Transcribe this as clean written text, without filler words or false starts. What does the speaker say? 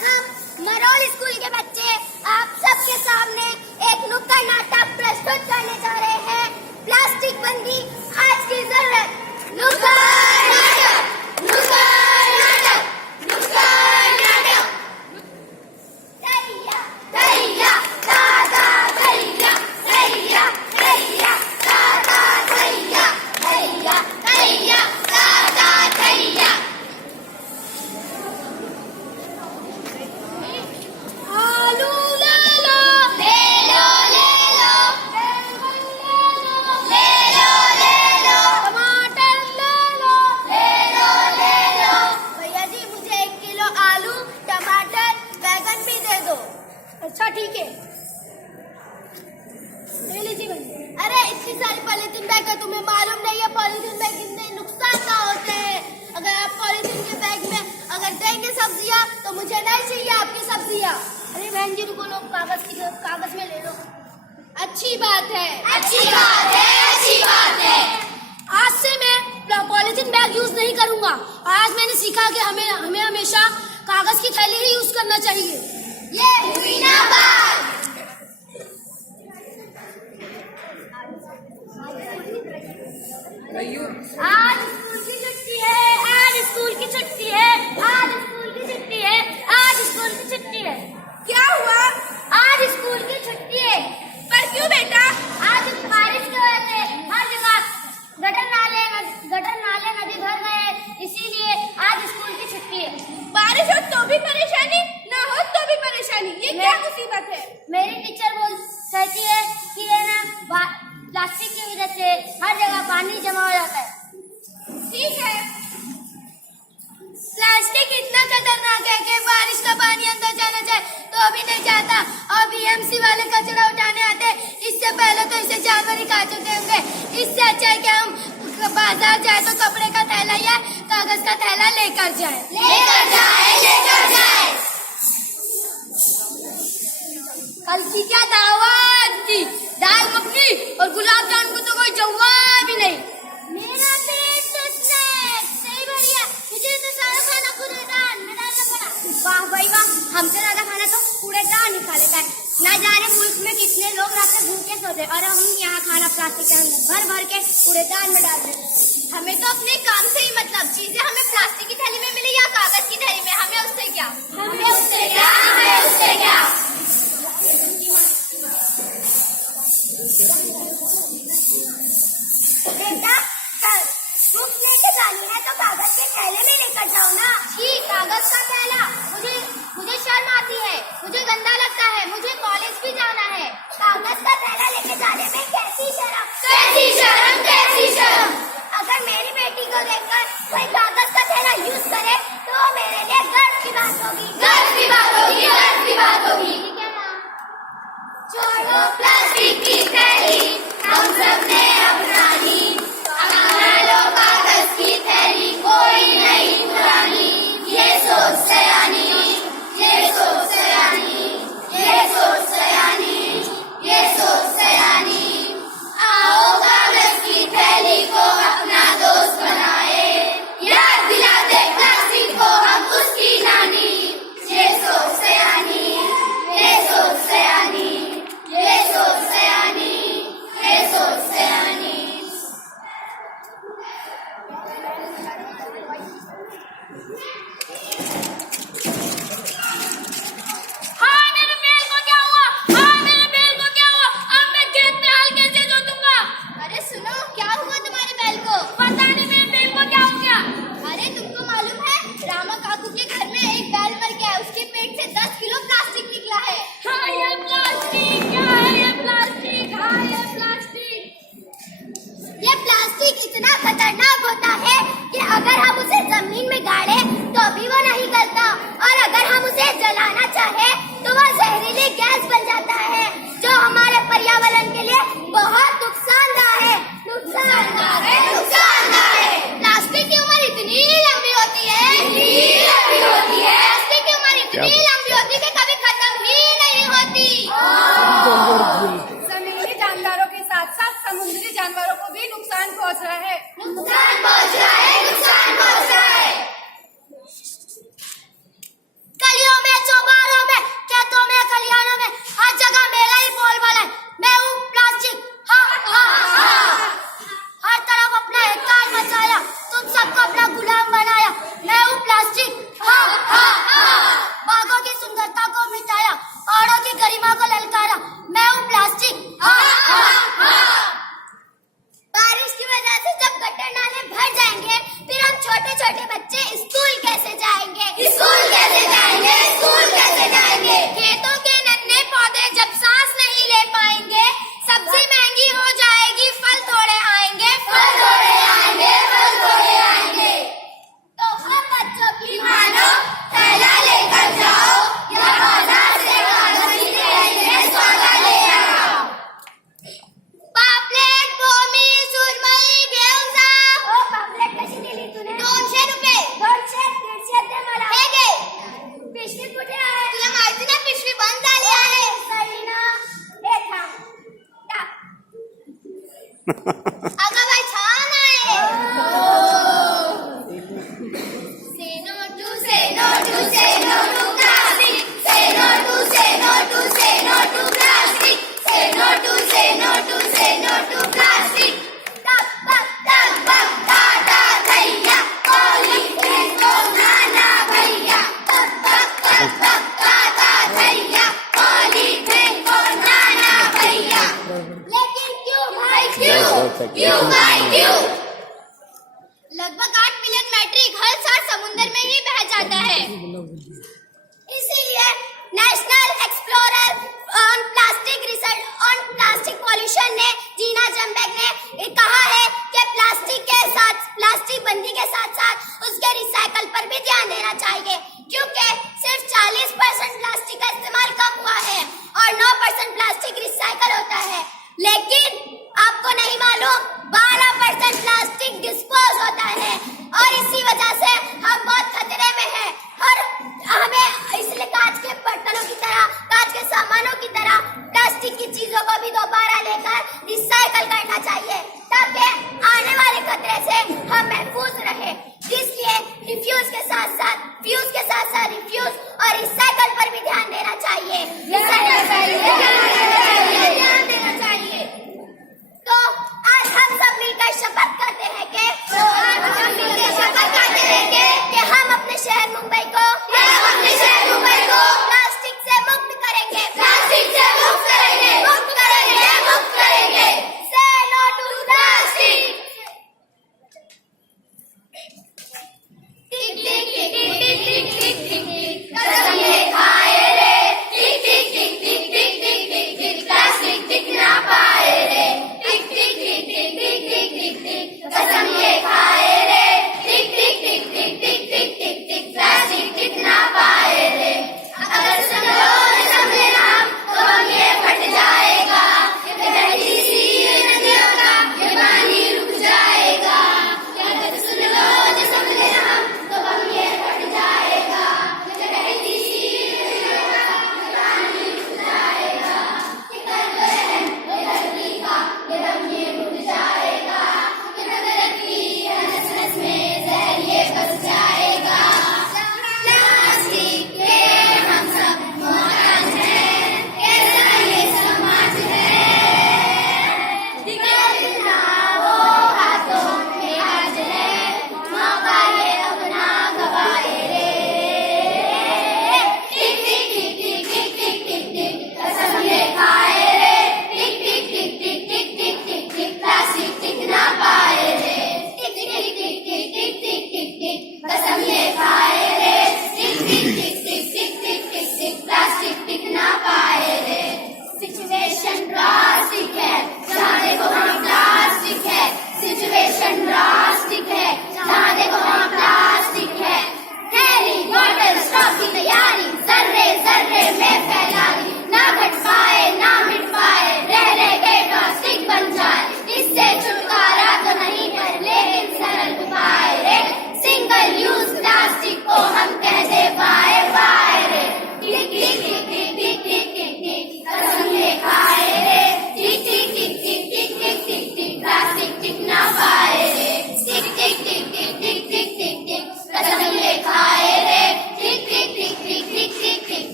हम मरोल स्कूल के बच्चे आप सबके सामने एक नुक्कड़ नाटक प्रस्तुत करने जा रहे हैं। प्लास्टिक बंदी आज की जरूरत। नुक्कड़ नाटक, नुक्कड़ नाटक, नुक्कड़ नाटक। तैया तैया दादा तैया, तैया तैया दादा तैया, तैया तैया दादा तैया। आलू ले लो, ले लो, ले लो, ले लो, ले लो, टमाटर ले लो, ले लो, ले लो। भैया जी मुझे 1 किलो आलू, टमाटर, बैगन भी दे दो। अच्छा ठीक है, ले लीजिए भैया। अरे इतनी सारी पॉलीथीन बैग है, तुम्हें मालूम नहीं है पॉलीथीन बैग कितने नुकसान का होते हैं। अगर आप पॉलीथीन के बैग में अगर देंगे सब्जियां तो मुझे नहीं चाहिए आपकी सब्जियां। अरे बहन जी रुको, लोग कागज में ले लो। अच्छी बात है, अच्छी बात है, अच्छी बात है। आज से मैं पॉलीथीन बैग यूज नहीं करूंगा। आज मैंने सीखा कि हमें हमेशा कागज की थैली ही यूज करना चाहिए। ये हुई ना बात। आज स्कूल की छुट्टी है, आज स्कूल की छुट्टी है, आज स्कूल की छुट्टी है, आज स्कूल की छुट्टी है। क्या हुआ? आज स्कूल की छुट्टी है। पर क्यों बेटा? आज बारिश की वजह से हर जगह गटर नाले नदी भर गए, इसीलिए आज स्कूल की छुट्टी है। बारिश हो तो भी परेशानी, ना हो तो भी परेशानी, ये क्या मुसीबत है? मेरी टीचर कहती है कि ये ना प्लास्टिक की वजह से हर जगह पानी जमा हो जाता है। ठीक है, प्लास्टिक इतना खतरनाक है कि बारिश का पानी अंदर जाना चाहे तो भी नहीं जाता। और बीएमसी वाले कचरा उठाने आते, इससे पहले तो इसे जानवर ही खा चुके होंगे। इससे अच्छा है कि हम बाजार जाए तो कपड़े का थैला या कागज का थैला लेकर जाए, लेकर जाए, लेकर जाए। कल की क्या दावत थी? दाल मखनी और गुलाब जामुन को तो कोई जवाब ही नहीं। मेरा पेट तो स्नैक सही भरिया, मुझे तो सारा खाना कूड़ेदान में डालना पड़ा। वाह भाई वाह, हमसे ज्यादा खाना तो कूड़ेदान ही खा लेता है। ना जाने मुल्क में कितने लोग रात में भूखे सोते और हम यहाँ खाना प्लास्टिक के अंदर भर भर के कूड़ेदान में डाल देते। हमें तो अपने काम से ही मतलब, चीजें हमें प्लास्टिक की थैली में मिले या कागज की थैली में, हमें उससे क्या, हमें उससे क्या, हमें उससे क्या। बेटा बुक लेके जानी है तो कागज के थैले में लेकर जाओ ना। ठीक, कागज का थैला, मुझे शर्म आती है, मुझे गंदा लगता है, मुझे कॉलेज भी जाना है। कागज का थैला लेके जाने में कैसी शर्म, कैसी शर्म, कैसी शर्म। अगर मेरी बेटी को देखकर कोई कागज का थैला यूज करे तो मेरे लिए गर्व की बात होगी, गर्व की बात होगी, गर्व की बात होगी। ठीक है ना? छोड़ो प्लास्टिक की थैली, हम सब ने अपना लो कागज की थैली, कोई नहीं पुरानी। ये सोच सयानी, ये सोच सयानी, ये सोच सयानी, ये सोच सयानी। आओ कागज की थैली को अपना दोस्त बनाए, याद दिला दे प्लास्टिक को हम उसकी नानी। ये सोच सयानी, ये सोच सयानी, ये सोच सयानी, ये सोच सयानी। इतना खतरनाक होता है कि अगर हम उसे जमीन में गाड़े तो भी वो नहीं गलता, और अगर हम उसे जलाना चाहे तो वह जहरीली गैस बन जाता है, जो हमारे पर्यावरण के लिए बहुत नुकसानदायक है, नुकसानदायक है, नुकसानदायक है। प्लास्टिक की उम्र इतनी लंबी होती है, इतनी लंबी होती है, प्लास्टिक की उम्र इतनी लंबी होती है कि कभी खत्म ही नहीं होती। जमीनी जानदारों के साथ साथ समुद्री जानवरों को भी नुकसान पहुंच रहा है, नुकसान पहुंच रहा है, नुकसान पहुंच रहा है। गलियों में अगं बाई छान आहे. Say no to plastic. Say no to plastic. Say no to plastic. Tap tap tap tap tata thaiya. Polythene ko nana bhaiya. Tap tap tap tap tata thaiya. Polythene ko nana bhaiya. लेकिन क्यों भाई क्यों? क्यों